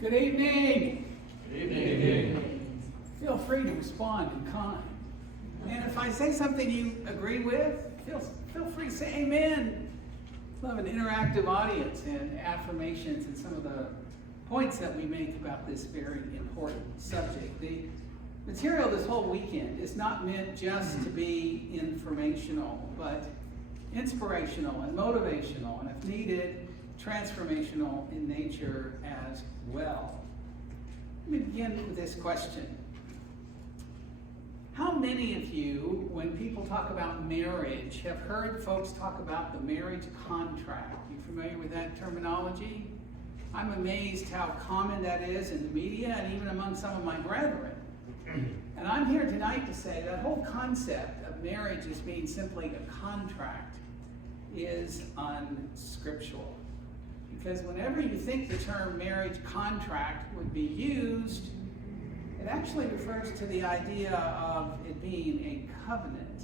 Good evening. Good evening. Feel free to respond in kind. And if I say something you agree with, feel free to say amen. Love an interactive audience and affirmations and some of the points that we make about this very important subject. The material this whole weekend is not meant just to be informational, but inspirational and motivational, and if needed, transformational in nature as well. Let me begin with this question. How many of you, when people talk about marriage, have heard folks talk about the marriage contract? You familiar with that terminology? I'm amazed how common that is in the media and even among some of my brethren. And I'm here tonight to say that whole concept of marriage as being simply a contract is unscriptural. Because whenever you think the term marriage contract would be used, it actually refers to the idea of it being a covenant.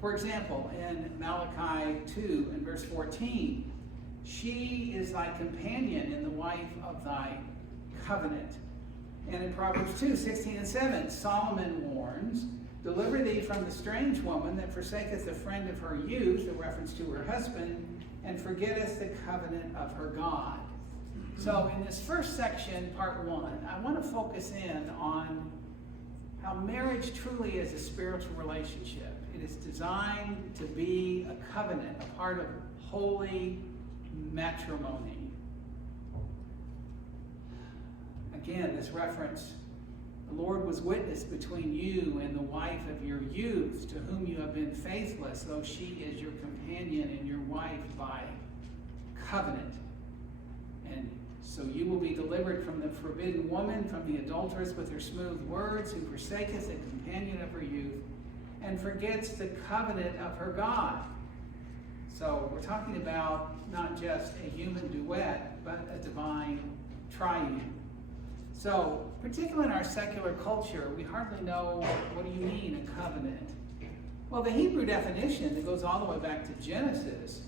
For example, in Malachi 2 and verse 14, she is thy companion and the wife of thy covenant. And in Proverbs 2, 16 and 7, Solomon warns, deliver thee from the strange woman that forsaketh the friend of her youth, a reference to her husband, and forgetteth the covenant of her God. So in this first section, part 1, I want to focus in on how marriage truly is a spiritual relationship. It is designed to be a covenant, a part of holy matrimony. Again, this reference, the Lord was witness between you and the wife of your youth, to whom you have been faithless, though she is your companion and your wife by covenant. And so you will be delivered from the forbidden woman, from the adulteress with her smooth words, who forsaketh the companion of her youth, and forgets the covenant of her God. So we're talking about not just a human duet, but a divine triune. So, particularly in our secular culture, we hardly know, what do you mean, a covenant? Well, the Hebrew definition that goes all the way back to Genesis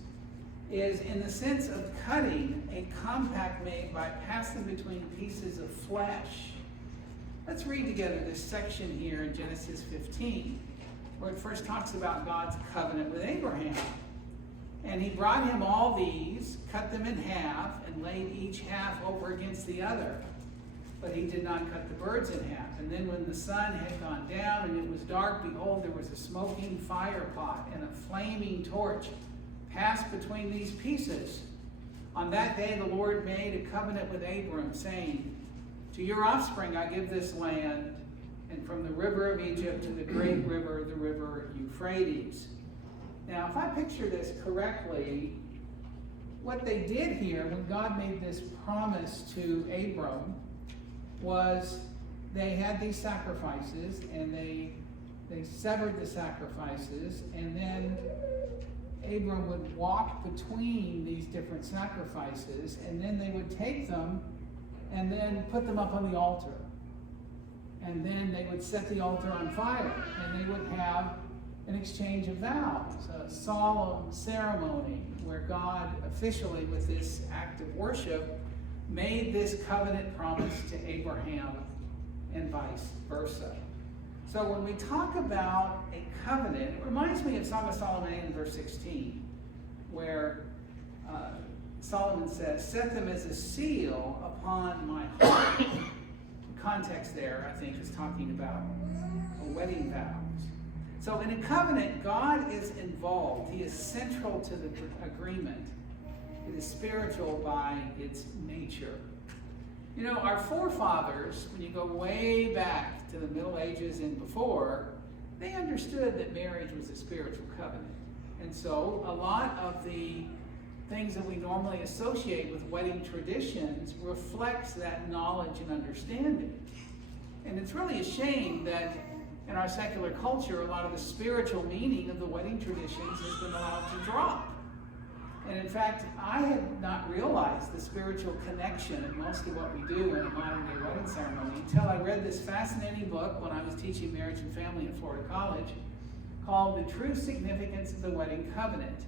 is in the sense of cutting a compact made by passing between pieces of flesh. Let's read together this section here in Genesis 15, where it first talks about God's covenant with Abraham. And he brought him all these, cut them in half, and laid each half over against the other. But he did not cut the birds in half. And then when the sun had gone down and it was dark, behold, there was a smoking fire pot and a flaming torch passed between these pieces. On that day the Lord made a covenant with Abram, saying, to your offspring I give this land, and from the river of Egypt to the great river, the river Euphrates. Now, if I picture this correctly, what they did here when God made this promise to Abram was they had these sacrifices, and they severed the sacrifices, and then Abram would walk between these different sacrifices, and then they would take them and then put them up on the altar. And then they would set the altar on fire, and they would have an exchange of vows, a solemn ceremony where God officially, with this act of worship, made this covenant promise to Abraham and vice versa. So when we talk about a covenant, it reminds me of Song of Solomon in verse 16, where Solomon says, set them as a seal upon my heart. The context there, I think, is talking about wedding vows. So in a covenant, God is involved. He is central to the agreement. It is spiritual by its nature. You know, our forefathers, when you go way back to the Middle Ages and before, they understood that marriage was a spiritual covenant. And so a lot of the things that we normally associate with wedding traditions reflects that knowledge and understanding. And it's really a shame that in our secular culture, a lot of the spiritual meaning of the wedding traditions has been allowed to drop. And in fact, I had not realized the spiritual connection in most of what we do in a modern day wedding ceremony until I read this fascinating book when I was teaching marriage and family at Florida College called The True Significance of the Wedding Covenant.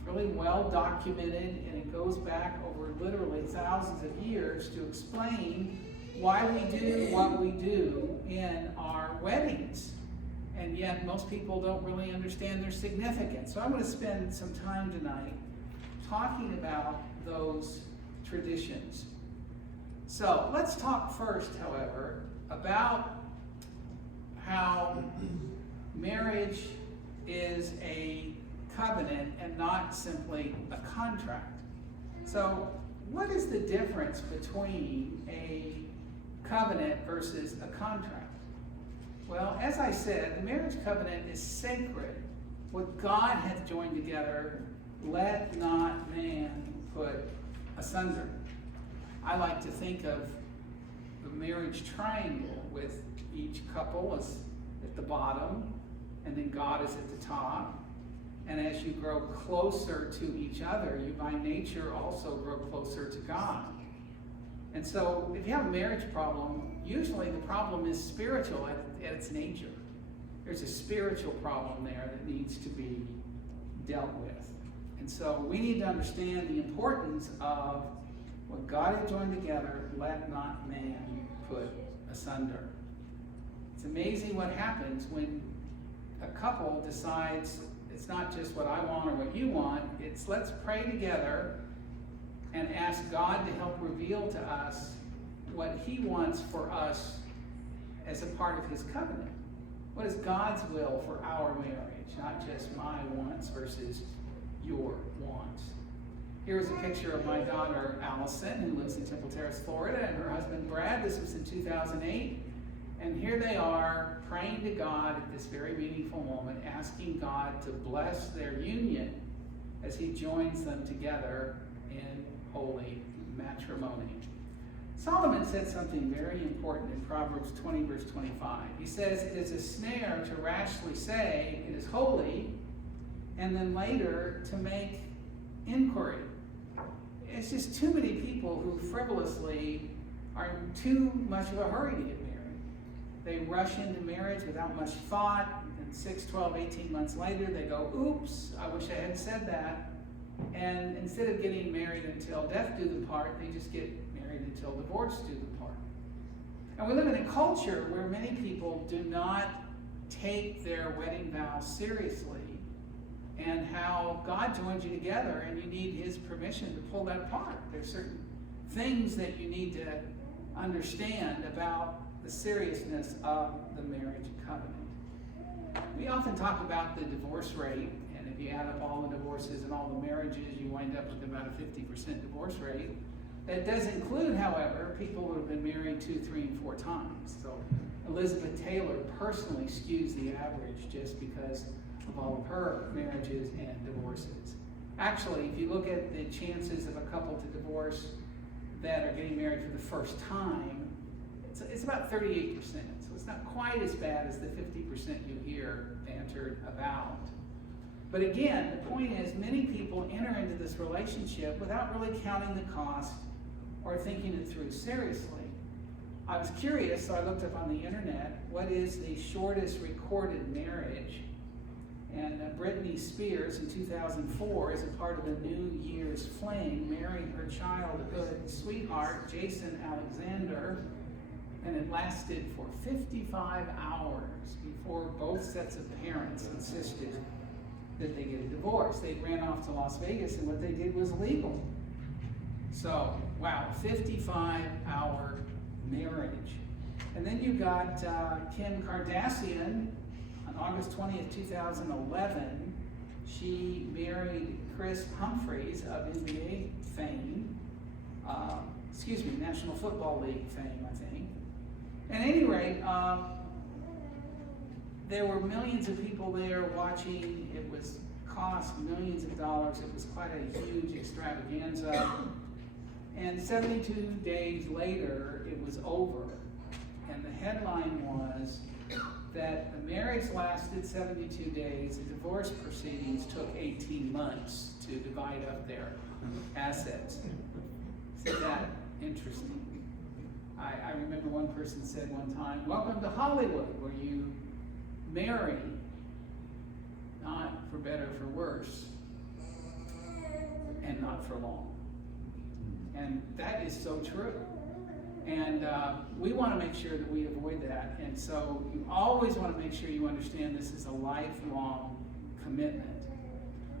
It's really well documented, and it goes back over literally thousands of years to explain why we do what we do in our weddings. And yet most people don't really understand their significance. So I'm going to spend some time tonight talking about those traditions. So let's talk first, however, about how marriage is a covenant and not simply a contract. So what is the difference between a covenant versus a contract? Well, as I said, the marriage covenant is sacred. What God hath joined together, let not man put asunder. I like to think of the marriage triangle with each couple is at the bottom, and then God is at the top. And as you grow closer to each other, you by nature also grow closer to God. And so if you have a marriage problem, usually the problem is spiritual at its nature. There's a spiritual problem there that needs to be dealt with. And so we need to understand the importance of what God has joined together, let not man put asunder. It's amazing what happens when a couple decides it's not just what I want or what you want, it's let's pray together and ask God to help reveal to us what He wants for us as a part of His covenant. What is God's will for our marriage, not just my wants versus your wants. Here's a picture of my daughter Allison, who lives in Temple Terrace, Florida, and her husband Brad. This was in 2008. And here they are praying to God at this very meaningful moment, asking God to bless their union as He joins them together in holy matrimony. Solomon said something very important in Proverbs 20, verse 25. He says, it is a snare to rashly say it is holy, and then later to make inquiry. It's just too many people who frivolously are in too much of a hurry to get married. They rush into marriage without much thought, and 6, 12, 18 months later they go, oops, I wish I had said that. And instead of getting married until death do them part, they just get married until divorce do them part. And we live in a culture where many people do not take their wedding vows seriously, and how God joins you together and you need His permission to pull that apart. There's certain things that you need to understand about the seriousness of the marriage covenant. We often talk about the divorce rate, and if you add up all the divorces and all the marriages, you wind up with about a 50% divorce rate. That does include, however, people who have been married 2, 3, and 4 times. So Elizabeth Taylor personally skews the average just because of all of her marriages and divorces. Actually, if you look at the chances of a couple to divorce that are getting married for the first time, it's about 38%. So it's not quite as bad as the 50% you hear bantered about. But again, the point is many people enter into this relationship without really counting the cost or thinking it through seriously. I was curious, so I looked up on the internet, what is the shortest recorded marriage? And Britney Spears in 2004, as a part of a New Year's fling, married her childhood sweetheart, Jason Alexander, and it lasted for 55 hours before both sets of parents insisted that they get a divorce. They ran off to Las Vegas, and what they did was legal. So, wow, 55-hour marriage. And then you got Kim Kardashian. On August 20th, 2011, she married Chris Humphries of NBA fame, National Football League fame, I think. At any rate, there were millions of people there watching. It was cost millions of dollars. It was quite a huge extravaganza. And 72 days later, it was over. And the headline was that the marriage lasted 72 days, the divorce proceedings took 18 months to divide up their assets. Isn't that interesting? I remember one person said one time, welcome to Hollywood, where you marry, not for better or for worse. and not for long. And that is so true. And we want to make sure that we avoid that. And so you always want to make sure you understand this is a lifelong commitment.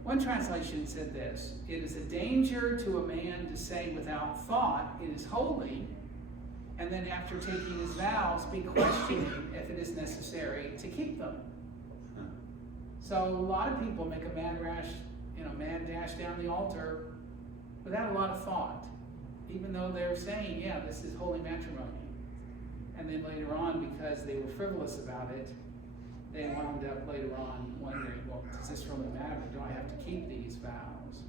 One translation said this: "It is a danger to a man to say without thought, 'It is holy,' and then after taking his vows, be questioning if it is necessary to keep them." So a lot of people make a mad dash down the altar without a lot of thought, even though they're saying, yeah, this is holy matrimony. And then later on, because they were frivolous about it, they wound up later on wondering, well, does this really matter? Do I have to keep these vows?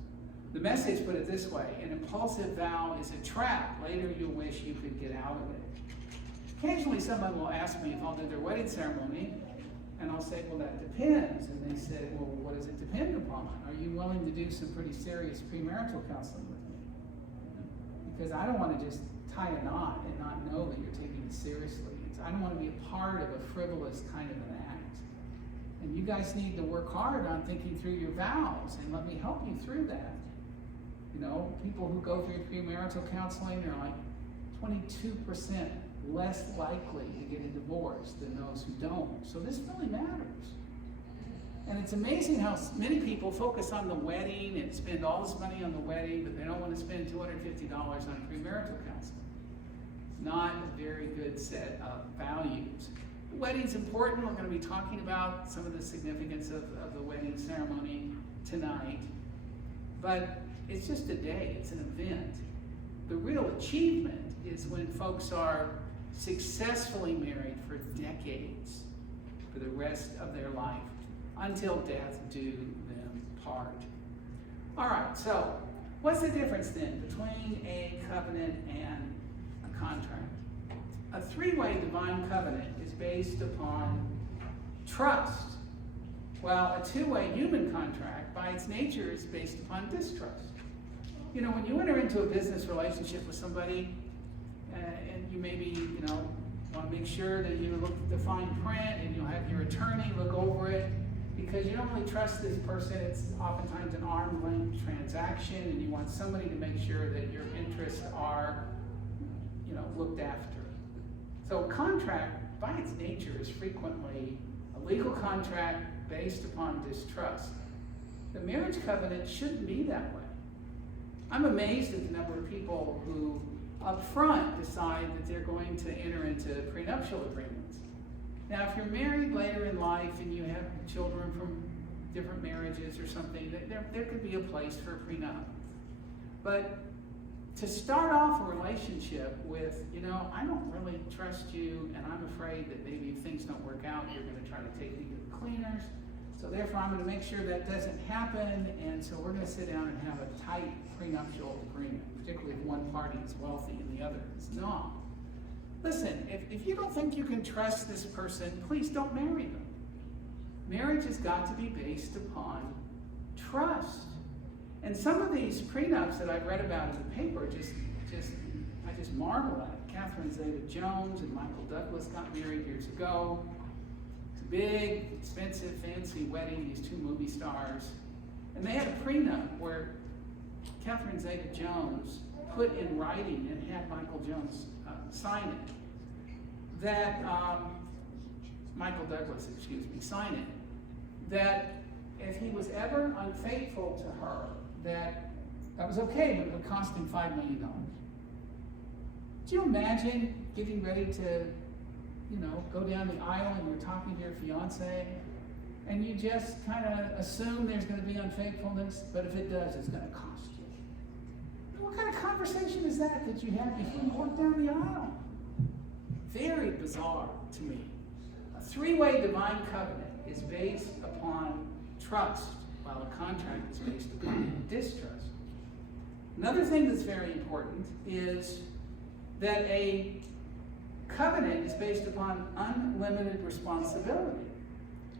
The Message put it this way: "An impulsive vow is a trap. Later you'll wish you could get out of it." Occasionally someone will ask me if I'll do their wedding ceremony, and I'll say, well, that depends. And they say, well, what does it depend upon? Are you willing to do some pretty serious premarital counseling with me? Because I don't want to just tie a knot and not know that you're taking it seriously. I don't want to be a part of a frivolous kind of an act. And you guys need to work hard on thinking through your vows, and let me help you through that. You know, people who go through premarital counseling are like 22% less likely to get a divorce than those who don't. So this really matters. And it's amazing how many people focus on the wedding and spend all this money on the wedding, but they don't want to spend $250 on premarital counseling. It's not a very good set of values. The wedding's important. We're going to be talking about some of the significance of the wedding ceremony tonight. But it's just a day. It's an event. The real achievement is when folks are successfully married for decades, for the rest of their life, until death do them part. All right, so what's the difference then between a covenant and a contract? A three-way divine covenant is based upon trust, while a two-way human contract, by its nature, is based upon distrust. You know, when you enter into a business relationship with somebody, and you maybe, want to make sure that you look at the fine print, and you'll have your attorney look over it, because you don't really trust this person. It's oftentimes an arm's length transaction, and you want somebody to make sure that your interests are, looked after. So a contract, by its nature, is frequently a legal contract based upon distrust. The marriage covenant shouldn't be that way. I'm amazed at the number of people who up front decide that they're going to enter into prenuptial agreements. Now, if you're married later in life and you have children from different marriages or something, there could be a place for a prenup. But to start off a relationship with, I don't really trust you, and I'm afraid that maybe if things don't work out, you're going to try to take me to the cleaners. So therefore, I'm going to make sure that doesn't happen, and so we're going to sit down and have a tight prenuptial agreement, particularly if one party is wealthy and the other is not. Listen, if you don't think you can trust this person, please don't marry them. Marriage has got to be based upon trust. And some of these prenups that I've read about in the paper, I just marvel at. Catherine Zeta-Jones and Michael Douglas got married years ago. It's a big, expensive, fancy wedding, these two movie stars. And they had a prenup where Catherine Zeta-Jones put in writing and had Michael Jones sign it, that, Michael Douglas, sign it, that if he was ever unfaithful to her, that was okay, but it would cost him $5 million. Do you imagine getting ready to, go down the aisle and you're talking to your fiance, and you just kind of assume there's going to be unfaithfulness, but if it does, it's going to cost you? What kind of conversation is that you have before you walk down the aisle? Very bizarre to me. A three-way divine covenant is based upon trust, while a contract is based upon distrust. Another thing that's very important is that a covenant is based upon unlimited responsibility.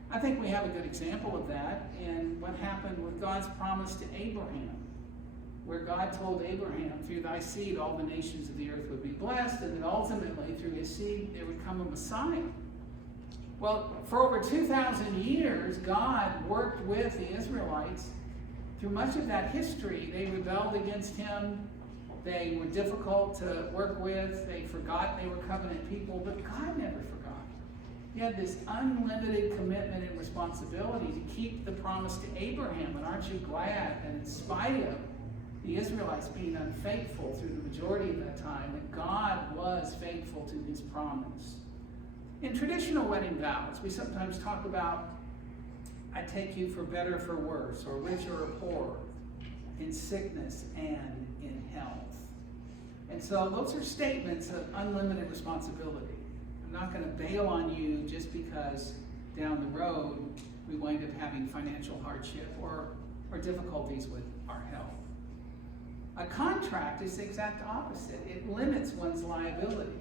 I think we have a good example of that in what happened with God's promise to Abraham, where God told Abraham, through thy seed all the nations of the earth would be blessed, and that ultimately through his seed there would come a Messiah. Well, for over 2,000 years, God worked with the Israelites through much of that history, they rebelled against him. They were difficult to work with. They forgot they were covenant people, but God never forgot. He had this unlimited commitment and responsibility to keep the promise to Abraham. And aren't you glad that in spite of the Israelites being unfaithful through the majority of that time, that God was faithful to his promise? In traditional wedding vows, we sometimes talk about, I take you for better or for worse, or richer or poorer, in sickness and in health. And so those are statements of unlimited responsibility. I'm not going to bail on you just because down the road we wind up having financial hardship or difficulties with our health. A contract is the exact opposite. It limits one's liability.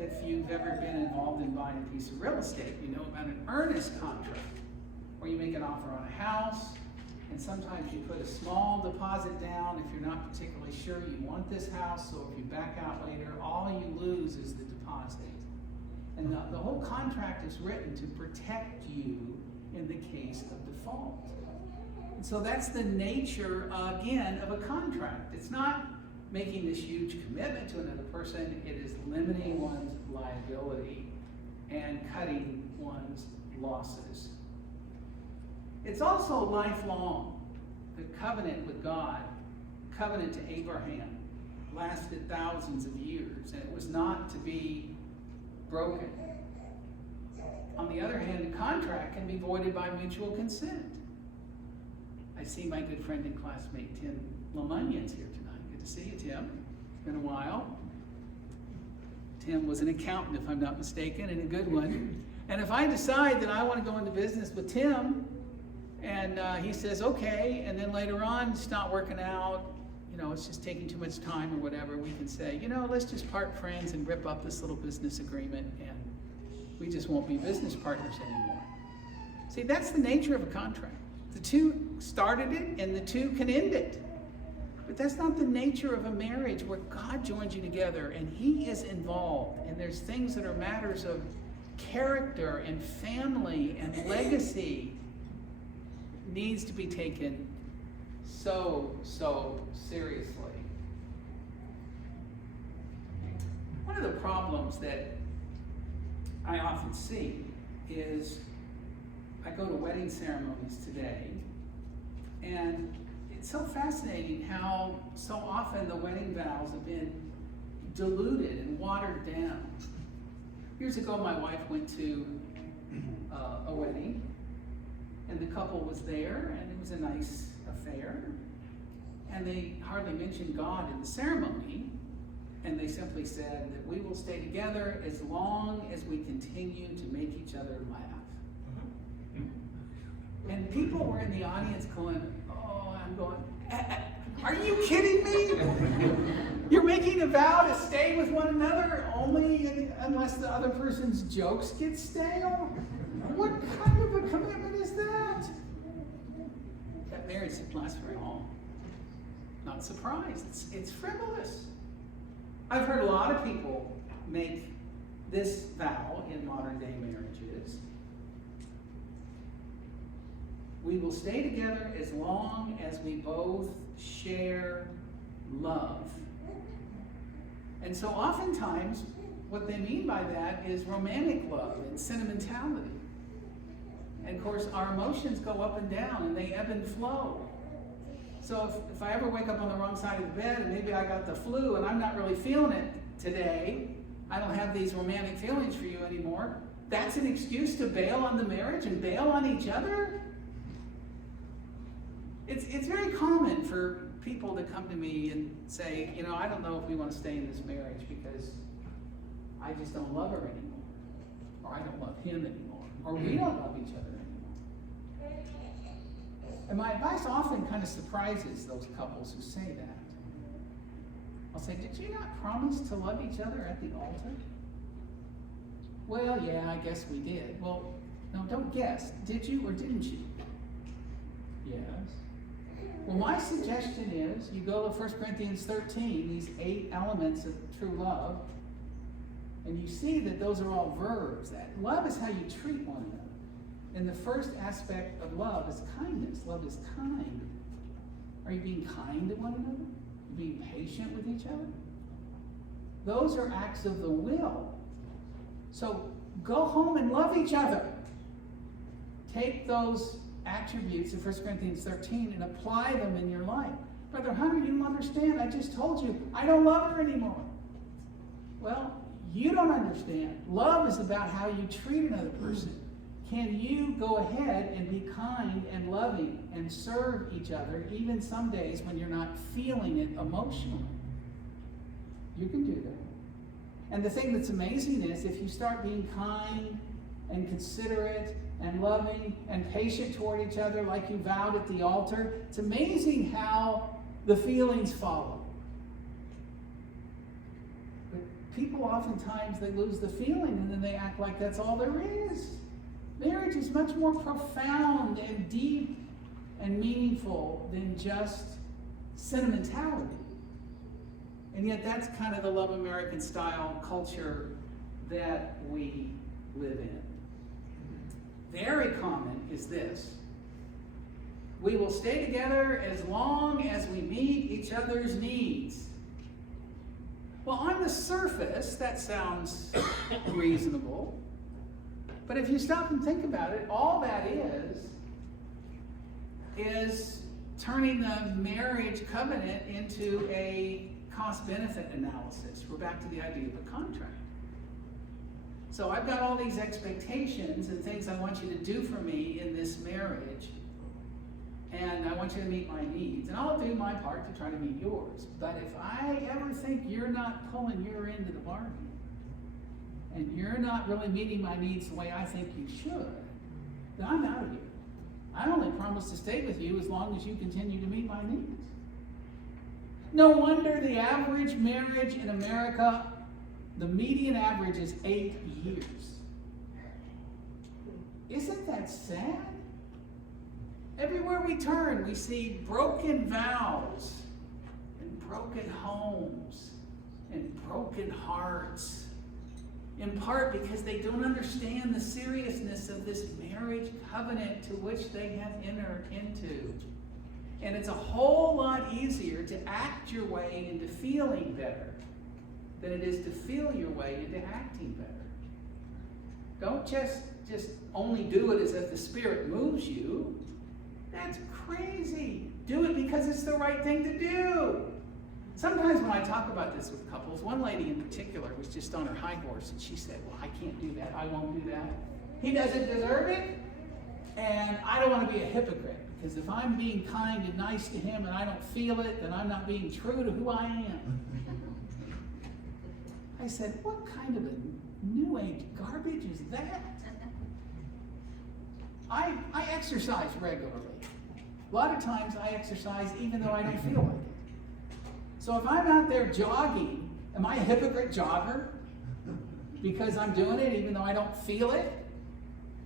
If you've ever been involved in buying a piece of real estate, you know about an earnest contract, where you make an offer on a house, and sometimes you put a small deposit down if you're not particularly sure you want this house, so if you back out later, all you lose is the deposit. And the whole contract is written to protect you in the case of default. And so that's the nature, again, of a contract. It's not making this huge commitment to another person. It is limiting one's liability and cutting one's losses. It's also lifelong. The covenant with God, covenant to Abraham, lasted thousands of years, and it was not to be broken. On the other hand, a contract can be voided by mutual consent. I see my good friend and classmate Tim Lamunions here tonight. Good to see you, Tim. It's been a while. Tim was an accountant, if I'm not mistaken, and a good one. And if I decide that I want to go into business with Tim, and he says, okay, and then later on it's not working out, it's just taking too much time or whatever, we can say, let's just part friends and rip up this little business agreement, and we just won't be business partners anymore. See, that's the nature of a contract. The two started it, and the two can end it. But that's not the nature of a marriage where God joins you together, and he is involved, and there's things that are matters of character and family and legacy. Needs to be taken so seriously. One of the problems that I often see is I go to wedding ceremonies today, and it's so fascinating how so often the wedding vows have been diluted and watered down. Years ago, my wife went to a wedding, and the couple was there, and it was a nice affair. And they hardly mentioned God in the ceremony, and they simply said that we will stay together as long as we continue to make each other laugh. And people were in the audience going, oh, I'm going, are you kidding me? You're making a vow to stay with one another only unless the other person's jokes get stale? What kind of a commitment is that? That marriage didn't last very long. Not surprised. It's frivolous. I've heard a lot of people make this vow in modern day marriages. We will stay together as long as we both share love. And so oftentimes, what they mean by that is romantic love and sentimentality. And of course, our emotions go up and down, and they ebb and flow. So if I ever wake up on the wrong side of the bed, and maybe I got the flu, and I'm not really feeling it today, I don't have these romantic feelings for you anymore, that's an excuse to bail on the marriage and bail on each other? It's very common for people to come to me and say, I don't know if we want to stay in this marriage because I just don't love her anymore, or I don't love him anymore, or we don't love each other anymore. And my advice often kind of surprises those couples who say that. I'll say, did you not promise to love each other at the altar? Well, yeah, I guess we did. Well, no, don't guess. Did you or didn't you? Yes. Well, my suggestion is you go to 1 Corinthians 13, these 8 elements of true love, and you see that those are all verbs. That love is how you treat one another. And the first aspect of love is kindness. Love is kind. Are you being kind to one another? Are you being patient with each other? Those are acts of the will. So go home and love each other. Take those attributes of 1 Corinthians 13 and apply them in your life. Brother Hunter, you don't understand. I just told you, I don't love her anymore. Well, you don't understand. Love is about how you treat another person. Can you go ahead and be kind and loving and serve each other, even some days when you're not feeling it emotionally? You can do that. And the thing that's amazing is if you start being kind and considerate and loving and patient toward each other like you vowed at the altar, it's amazing how the feelings follow. But people oftentimes, they lose the feeling and then they act like that's all there is. Marriage is much more profound and deep and meaningful than just sentimentality. And yet that's kind of the Love American style culture that we live in. Very common is this: we will stay together as long as we meet each other's needs. Well, on the surface, that sounds reasonable. But if you stop and think about it, all that is turning the marriage covenant into a cost-benefit analysis. We're back to the idea of a contract. So I've got all these expectations and things I want you to do for me in this marriage, and I want you to meet my needs, and I'll do my part to try to meet yours. But if I ever think you're not pulling your end of the bargain, and you're not really meeting my needs the way I think you should, then I'm out of here. I only promise to stay with you as long as you continue to meet my needs. No wonder the average marriage in America, the median average is 8 years. Isn't that sad? Everywhere we turn, we see broken vows and broken homes and broken hearts, in part because they don't understand the seriousness of this marriage covenant to which they have entered into. And it's a whole lot easier to act your way into feeling better than it is to feel your way into acting better. Don't just only do it as if the Spirit moves you. That's crazy. Do it because it's the right thing to do. Sometimes when I talk about this with couples, one lady in particular was just on her high horse, and she said, well, I can't do that. I won't do that. He doesn't deserve it, and I don't want to be a hypocrite, because if I'm being kind and nice to him and I don't feel it, then I'm not being true to who I am. I said, what kind of a new age garbage is that? I exercise regularly. A lot of times I exercise even though I don't feel like it. So if I'm out there jogging, am I a hypocrite jogger because I'm doing it even though I don't feel it?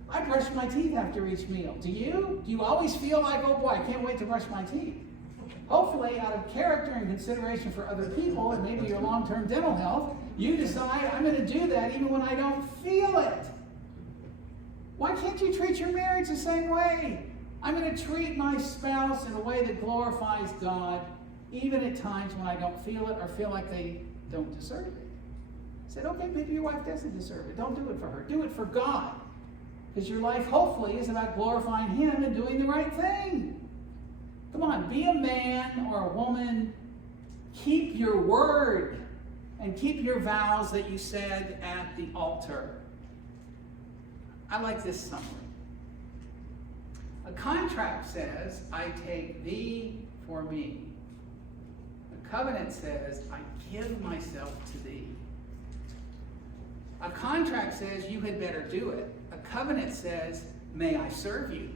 I brush my teeth after each meal. Do you? Do you always feel like, oh boy, I can't wait to brush my teeth? Hopefully, out of character and consideration for other people and maybe your long-term dental health, you decide I'm going to do that even when I don't feel it. Why can't you treat your marriage the same way? I'm going to treat my spouse in a way that glorifies God, even at times when I don't feel it or feel like they don't deserve it. I said, okay, maybe your wife doesn't deserve it. Don't do it for her. Do it for God. Because your life, hopefully, is about glorifying Him and doing the right thing. Come on, be a man or a woman. Keep your word and keep your vows that you said at the altar. I like this summary. A contract says, I take thee for me. A covenant says, I give myself to thee. A contract says, you had better do it. A covenant says, may I serve you.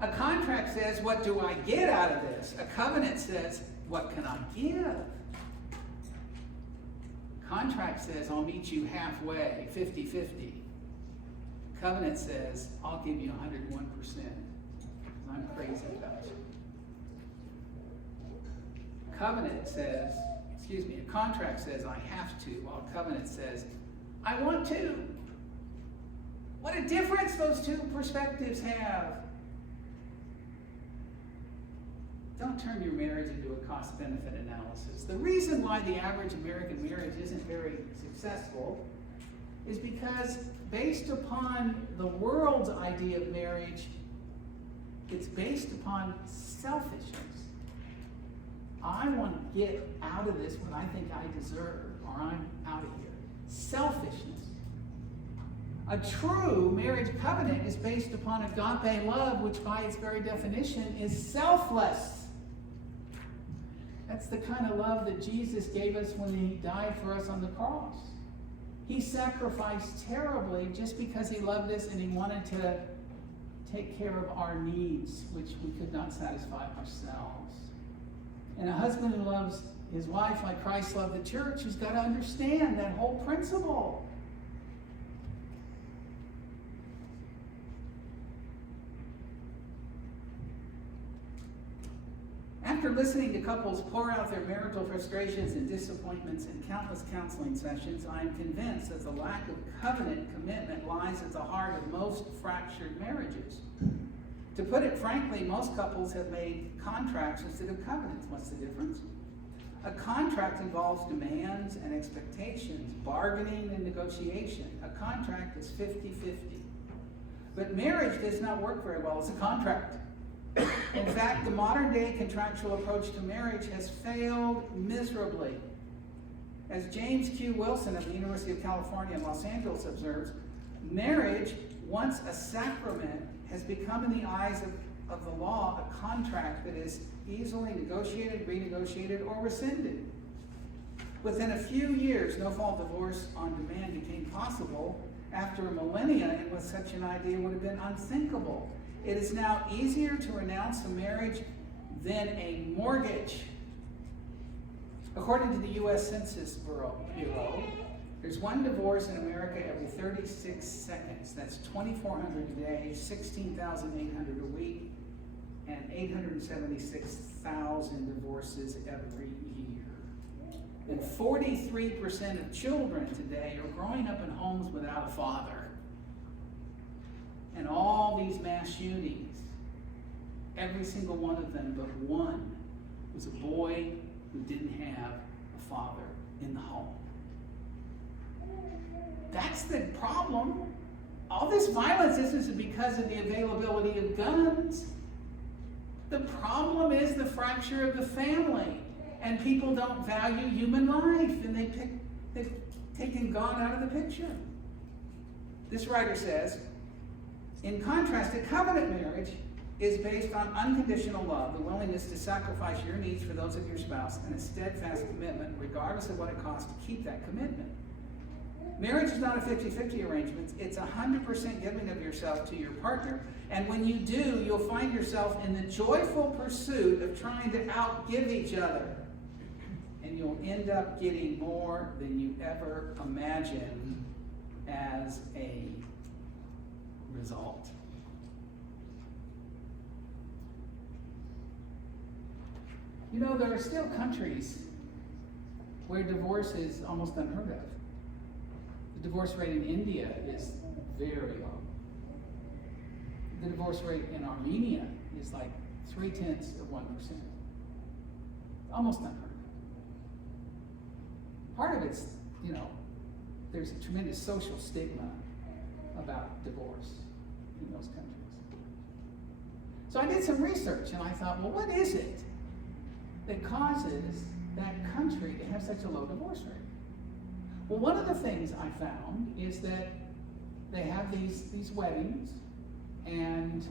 A contract says, what do I get out of this? A covenant says, what can I give? Contract says, I'll meet you halfway, 50-50. Covenant says, I'll give you 101%. I'm crazy about you. Covenant says, a contract says, I have to, while a covenant says, I want to. What a difference those two perspectives have. don't turn your marriage into a cost-benefit analysis. The reason why the average American marriage isn't very successful is because, based upon the world's idea of marriage, it's based upon selfishness. I want to get out of this what I think I deserve, or I'm out of here. Selfishness. A true marriage covenant is based upon agape love, which by its very definition is selfless. That's the kind of love that Jesus gave us when he died for us on the cross. He sacrificed terribly just because he loved us and he wanted to take care of our needs, which we could not satisfy ourselves. And a husband who loves his wife like Christ loved the church has got to understand that whole principle. After listening to couples pour out their marital frustrations and disappointments in countless counseling sessions, I am convinced that the lack of covenant commitment lies at the heart of most fractured marriages. To put it frankly, most couples have made contracts instead of covenants. What's the difference? A contract involves demands and expectations, bargaining and negotiation. A contract is 50-50. But marriage does not work very well as a contract. In fact, the modern-day contractual approach to marriage has failed miserably. As James Q. Wilson of the University of California in Los Angeles observes, marriage, once a sacrament, has become in the eyes of the law a contract that is easily negotiated, renegotiated, or rescinded. Within a few years, no-fault divorce on demand became possible. After a millennia in which such an idea would have been unthinkable. It is now easier to renounce a marriage than a mortgage. According to the U.S. Census Bureau, there's one divorce in America every 36 seconds. That's 2,400 a day, 16,800 a week, and 876,000 divorces every year. And 43% of children today are growing up in homes without a father. And all these mass shootings, every single one of them but one was a boy who didn't have a father in the home. That's the problem. All this violence isn't because of the availability of guns. The problem is the fracture of the family. And people don't value human life, and they've taken God out of the picture. This writer says, in contrast, a covenant marriage is based on unconditional love, the willingness to sacrifice your needs for those of your spouse, and a steadfast commitment, regardless of what it costs to keep that commitment. Marriage is not a 50-50 arrangement. It's 100% giving of yourself to your partner. And when you do, you'll find yourself in the joyful pursuit of trying to outgive each other. And you'll end up getting more than you ever imagined as a result. You know, there are still countries where divorce is almost unheard of. The divorce rate in India is very low. The divorce rate in Armenia is like 0.3%. Almost unheard of. Part of it's, you know, there's a tremendous social stigma about divorce in those countries. So I did some research and I thought, well, what is it that causes that country to have such a low divorce rate? Well, one of the things I found is that they have these weddings, and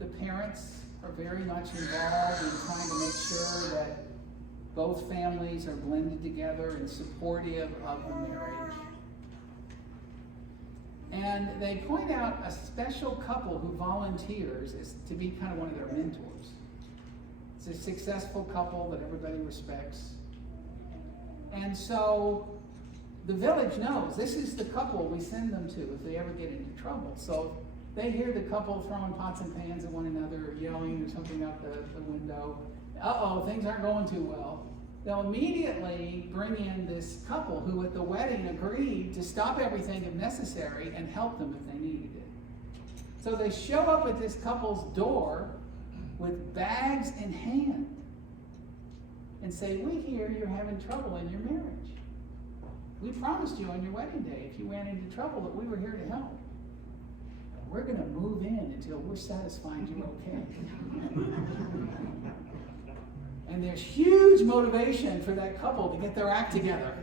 the parents are very much involved in trying to make sure that both families are blended together and supportive of the marriage. And they point out a special couple who volunteers as to be kind of one of their mentors. It's a successful couple that everybody respects. And so the village knows this is the couple we send them to if they ever get into trouble. So they hear the couple throwing pots and pans at one another, yelling or something out the window. Uh-oh, things aren't going too well. They'll immediately bring in this couple who at the wedding agreed to stop everything if necessary and help them if they needed it. So they show up at this couple's door with bags in hand and say, we hear you're having trouble in your marriage. We promised you on your wedding day, if you ran into trouble, that we were here to help. We're going to move in until we're satisfied you're okay. And there's huge motivation for that couple to get their act together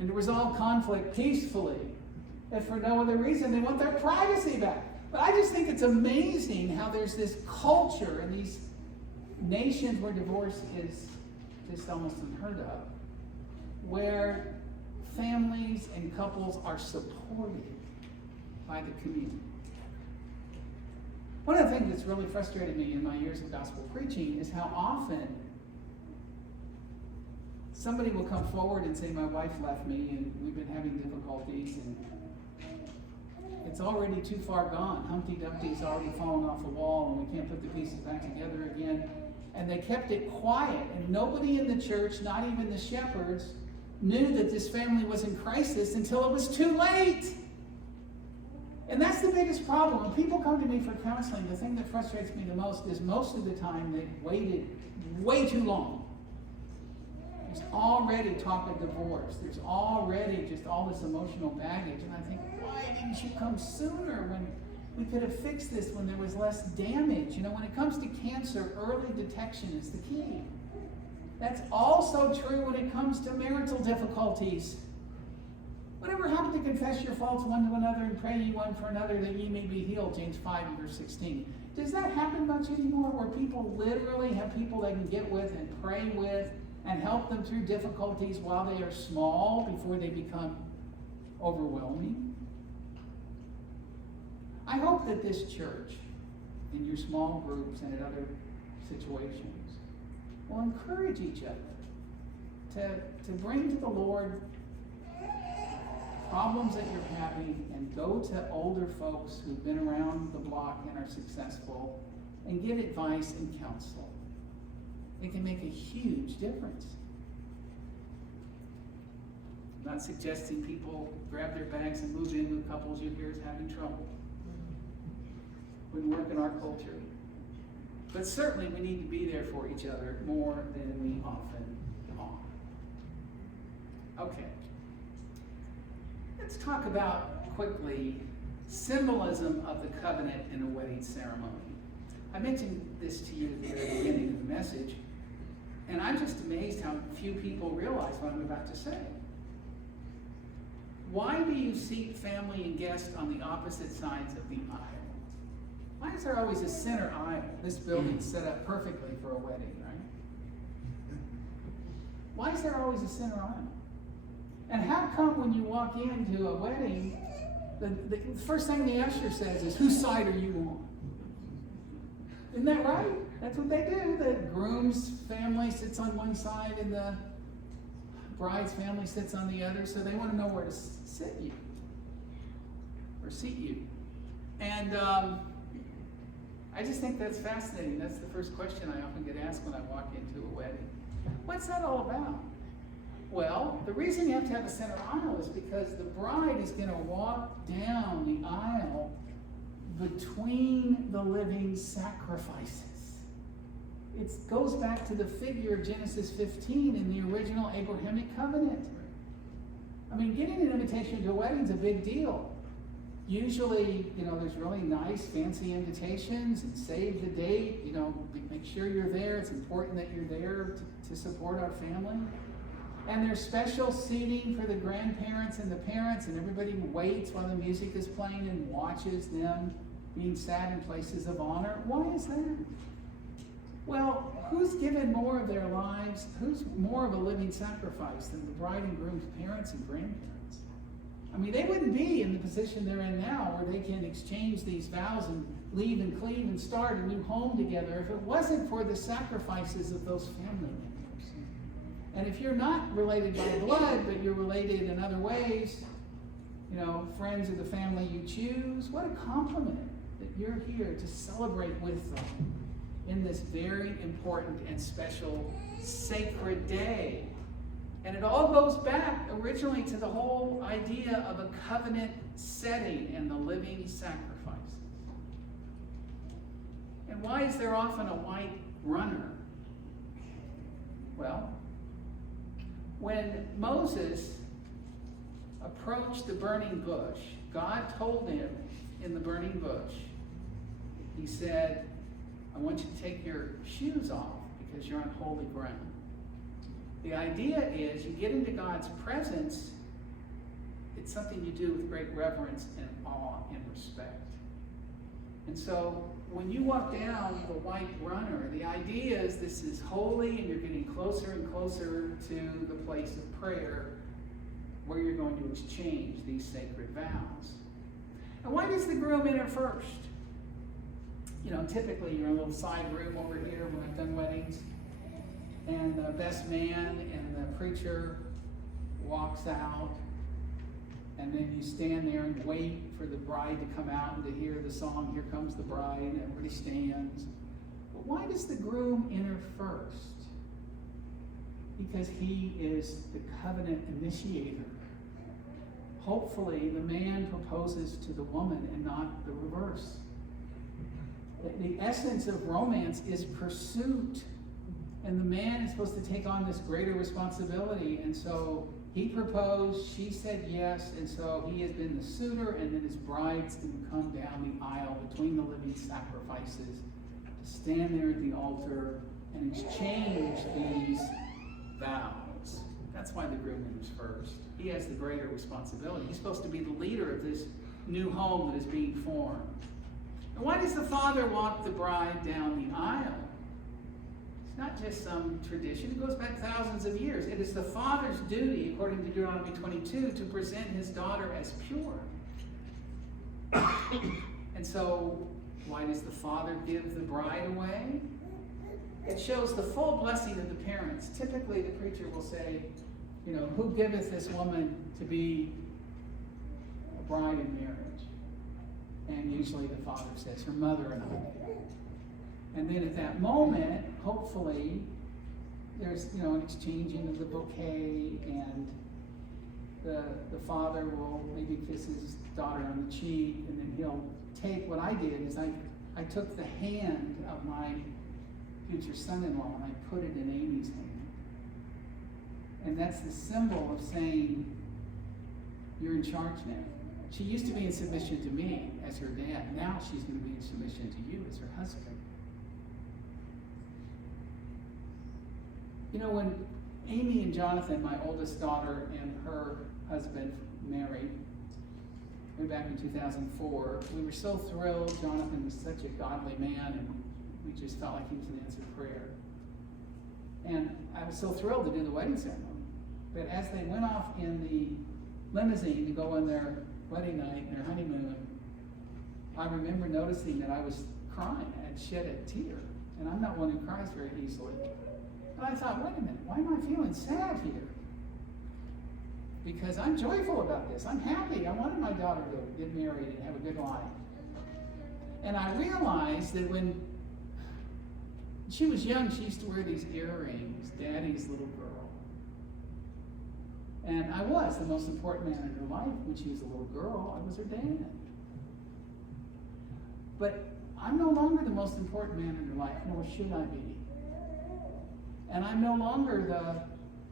and to resolve conflict peacefully. If for no other reason, they want their privacy back. But I just think it's amazing how there's this culture in these nations where divorce is just almost unheard of, where families and couples are supported by the community. One of the things that's really frustrated me in my years of gospel preaching is how often somebody will come forward and say, my wife left me and we've been having difficulties and it's already too far gone. Humpty Dumpty's already fallen off the wall and we can't put the pieces back together again. And they kept it quiet, and nobody in the church, not even the shepherds, knew that this family was in crisis until it was too late. And that's the biggest problem. When people come to me for counseling, the thing that frustrates me the most is most of the time they've waited way too long. There's already talk of divorce. There's already just all this emotional baggage. And I think, why didn't you come sooner when we could have fixed this, when there was less damage? You know, when it comes to cancer, early detection is the key. That's also true when it comes to marital difficulties. Whatever happened to confess your faults one to another and pray ye one for another that ye may be healed, James 5 and verse 16. Does that happen much anymore, where people literally have people they can get with and pray with and help them through difficulties while they are small before they become overwhelming? I hope that this church, in your small groups and in other situations, will encourage each other to bring to the Lord problems that you're having and go to older folks who've been around the block and are successful and get advice and counsel. It can make a huge difference. I'm not suggesting people grab their bags and move in with couples you hear is having trouble. Wouldn't work in our culture. But certainly we need to be there for each other more than we often are. Okay. Let's talk about, quickly, symbolism of the covenant in a wedding ceremony. I mentioned this to you at the very beginning of the message, and I'm just amazed how few people realize what I'm about to say. Why do you seat family and guests on the opposite sides of the aisle? Why is there always a center aisle? This building's set up perfectly for a wedding, right? Why is there always a center aisle? And how come when you walk into a wedding, the first thing the usher says is, whose side are you on? Isn't that right? That's what they do. The groom's family sits on one side and the bride's family sits on the other, so they want to know where to sit you or seat you. And I just think that's fascinating. That's the first question I often get asked when I walk into a wedding. What's that all about? Well, the reason you have to have a center aisle is because the bride is going to walk down the aisle between the living sacrifices. It goes back to the figure of Genesis 15 in the original Abrahamic covenant. I mean, getting an invitation to a wedding is a big deal. Usually, there's really nice, fancy invitations and save the date. Make sure you're there. It's important that you're there to support our family. And there's special seating for the grandparents and the parents, and everybody waits while the music is playing and watches them being sat in places of honor. Why is that? Well, who's given more of their lives? Who's more of a living sacrifice than the bride and groom's parents and grandparents? I mean, they wouldn't be in the position they're in now where they can exchange these vows and leave and cleave and start a new home together if it wasn't for the sacrifices of those family members. And if you're not related by blood, but you're related in other ways, friends of the family you choose, what a compliment that you're here to celebrate with them in this very important and special sacred day. And it all goes back originally to the whole idea of a covenant setting and the living sacrifices. And why is there often a white runner? Well, when Moses approached the burning bush, God told him in the burning bush, he said, I want you to take your shoes off because you're on holy ground. The idea is you get into God's presence, it's something you do with great reverence and awe and respect. And so when you walk down the white runner, the idea is this is holy and you're getting closer and closer to the place of prayer where you're going to exchange these sacred vows. And why does the groom enter first? You know, typically you're in a little side room over here when I've done weddings, and the best man and the preacher walks out, and then you stand there and wait for the bride to come out and to hear the song, Here Comes the Bride, and everybody stands. But why does the groom enter first? Because he is the covenant initiator. Hopefully the man proposes to the woman and not the reverse. The essence of romance is pursuit. And the man is supposed to take on this greater responsibility. And so he proposed, she said yes, and so he has been the suitor, and then his bride's going to come down the aisle between the living sacrifices to stand there at the altar and exchange these vows. That's why the groom enters first. He has the greater responsibility. He's supposed to be the leader of this new home that is being formed. And why does the father walk the bride down the aisle? It's not just some tradition. It goes back thousands of years. It is the father's duty, according to Deuteronomy 22, to present his daughter as pure. And so, why does the father give the bride away? It shows the full blessing of the parents. Typically, the preacher will say, you know, who giveth this woman to be a bride in marriage? And usually the father says, her mother and I. And then at that moment, hopefully, there's, you know, an exchanging of the bouquet, and the father will maybe kiss his daughter on the cheek, and then he'll take, what I did is I took the hand of my future son-in-law and I put it in Amy's hand. And that's the symbol of saying, you're in charge now. She used to be in submission to me as her dad. Now she's going to be in submission to you as her husband. You know, when Amy and Jonathan, my oldest daughter, and her husband married, way back in 2004, we were so thrilled. Jonathan was such a godly man, and we just felt like he was an answered prayer. And I was so thrilled to do the wedding ceremony. But as they went off in the limousine to go on their wedding night, their honeymoon, I remember noticing that I was crying. I had shed a tear. And I'm not one who cries very easily. And I thought, wait a minute, why am I feeling sad here? Because I'm joyful about this. I'm happy. I wanted my daughter to get married and have a good life. And I realized that when she was young, she used to wear these earrings, Daddy's little girl. And I was the most important man in her life. When she was a little girl, I was her dad. But I'm no longer the most important man in her life, nor should I be. And I'm no longer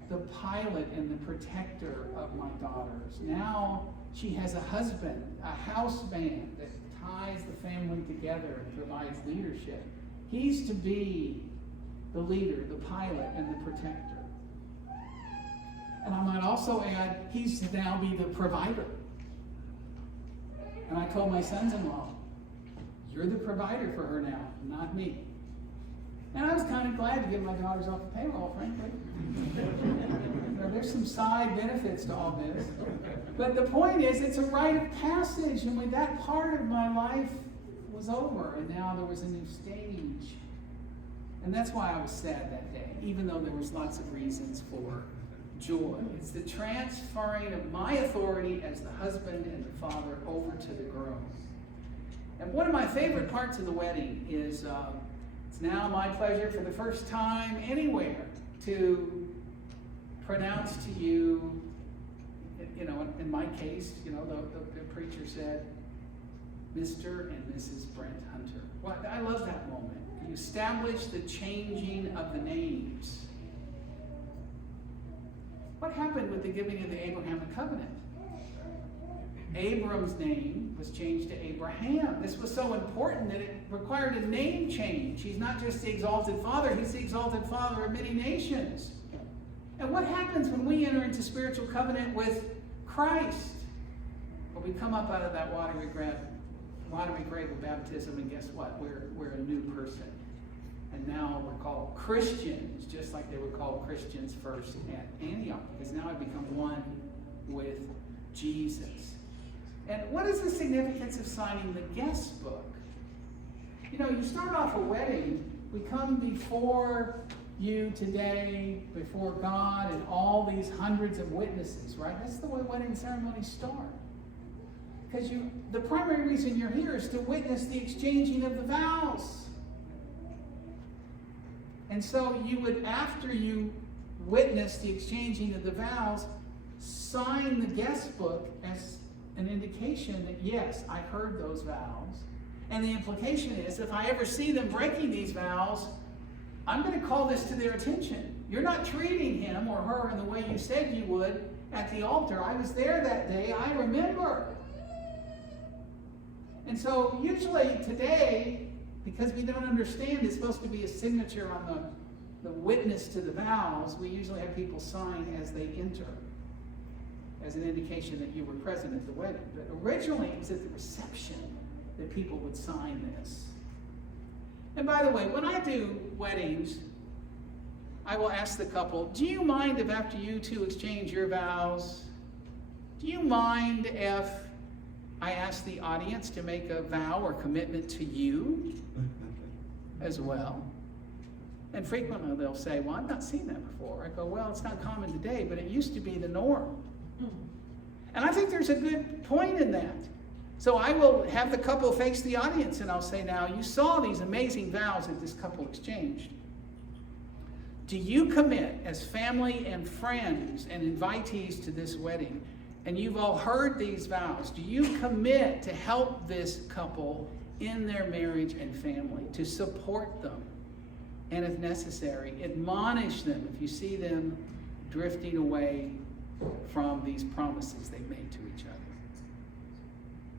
the pilot and the protector of my daughters. Now she has a husband, a house band that ties the family together and provides leadership. He's to be the leader, the pilot, and the protector. And I might also add, he's to now be the provider. And I told my sons-in-law, you're the provider for her now, not me. And I was kind of glad to get my daughters off the payroll, frankly. There's some side benefits to all this. But the point is, it's a rite of passage. And when that part of my life was over, and now there was a new stage. And that's why I was sad that day, even though there was lots of reasons for joy. It's the transferring of my authority as the husband and the father over to the groom. And one of my favorite parts of the wedding is it's now my pleasure for the first time anywhere to pronounce to you, you know, in my case, you know, the preacher said, Mr. and Mrs. Brent Hunter. Well, I love that moment. You establish the changing of the names. What happened with the giving of the Abrahamic covenant? Abram's name was changed to Abraham. This was so important that it required a name change. He's not just the exalted father, he's the exalted father of many nations. And what happens when we enter into spiritual covenant with Christ? Well, we come up out of that watery grave of baptism, and guess what? We're a new person. And now we're called Christians, just like they were called Christians first at Antioch, because now I've become one with Jesus. And what is the significance of signing the guest book? You know, you start off a wedding, we come before you today, before God and all these hundreds of witnesses, right? That's the way wedding ceremonies start. Because the primary reason you're here is to witness the exchanging of the vows. And so you would, after you witness the exchanging of the vows, sign the guest book as an indication that, yes, I heard those vows. And the implication is, if I ever see them breaking these vows, I'm going to call this to their attention. You're not treating him or her in the way you said you would at the altar. I was there that day. I remember. And so usually today, because we don't understand it's supposed to be a signature on the witness to the vows, we usually have people sign as they enter, as an indication that you were present at the wedding. But originally it was at the reception that people would sign this. And by the way, when I do weddings, I will ask the couple, do you mind if after you two exchange your vows, do you mind if I ask the audience to make a vow or commitment to you as well? And frequently they'll say, well, I've not seen that before. I go, well, it's not common today, but it used to be the norm. And I think there's a good point in that. So I will have the couple face the audience and I'll say, now, you saw these amazing vows that this couple exchanged. Do you commit as family and friends and invitees to this wedding, and you've all heard these vows, do you commit to help this couple in their marriage and family, to support them, and if necessary, admonish them if you see them drifting away from these promises they made to each other?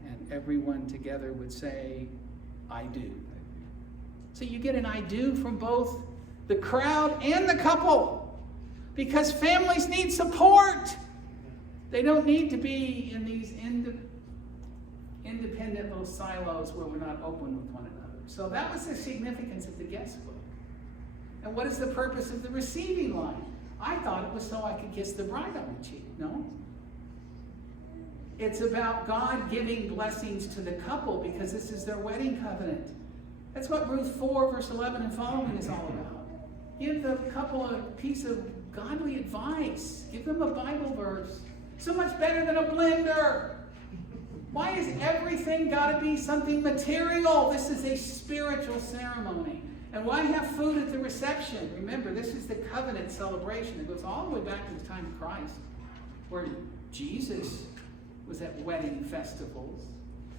And everyone together would say, I do. So you get an I do from both the crowd and the couple, because families need support. They don't need to be in these independent little silos where we're not open with one another. So that was the significance of the guest book. And what is the purpose of the receiving line? I thought it was so I could kiss the bride on the cheek. No. It's about God giving blessings to the couple because this is their wedding covenant. That's what Ruth 4, verse 11 and following is all about. Give the couple a piece of godly advice. Give them a Bible verse. So much better than a blender. Why is everything got to be something material? This is a spiritual ceremony. And why have food at the reception? Remember, this is the covenant celebration. It goes all the way back to the time of Christ, where Jesus was at wedding festivals.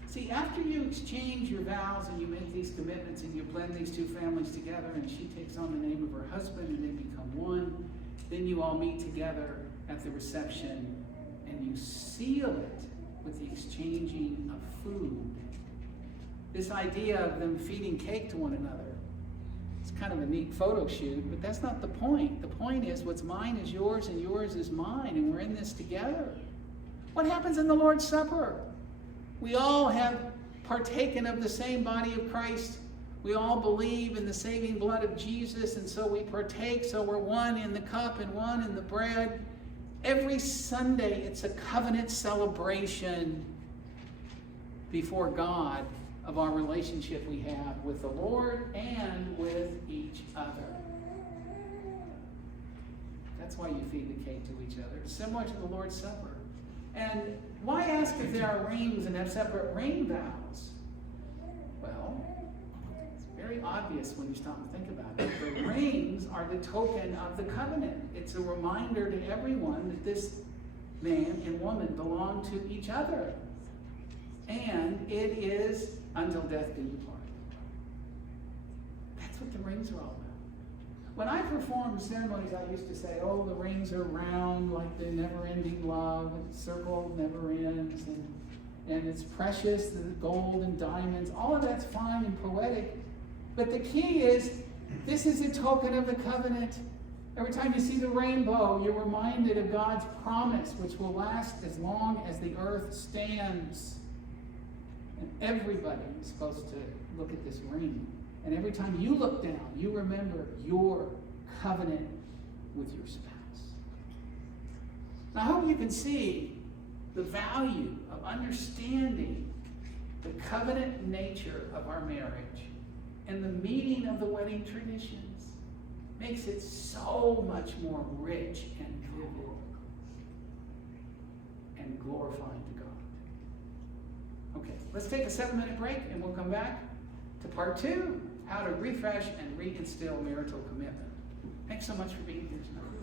See, after you exchange your vows and you make these commitments and you blend these two families together and she takes on the name of her husband and they become one, then you all meet together at the reception and you seal it with the exchanging of food. This idea of them feeding cake to one another, it's kind of a neat photo shoot, but that's not the point. The point is what's mine is yours and yours is mine, and we're in this together. What happens in the Lord's Supper? We all have partaken of the same body of Christ. We all believe in the saving blood of Jesus, and so we partake, so we're one in the cup and one in the bread. Every Sunday, it's a covenant celebration before God of our relationship we have with the Lord and with each other. That's why you feed the cake to each other. It's similar to the Lord's Supper. And why ask if there are rings and have separate ring vows? Well, it's very obvious when you stop and think about it. The rings are the token of the covenant. It's a reminder to everyone that this man and woman belong to each other. and it is until death do you part. That's what the rings are all about. When I performed ceremonies, I used to say, oh, the rings are round like the never-ending love, and the circle never ends, and it's precious, the gold and diamonds. All of that's fine and poetic. But the key is, this is a token of the covenant. Every time you see the rainbow, you're reminded of God's promise, which will last as long as the earth stands. And everybody is supposed to look at this ring. And every time you look down, you remember your covenant with your spouse. Now, I hope you can see the value of understanding the covenant nature of our marriage and the meaning of the wedding traditions. Makes it so much more rich and vivid and glorifying to God. Okay, let's take a 7-minute break and we'll come back to part 2, how to refresh and reinstill marital commitment. Thanks so much for being here tonight.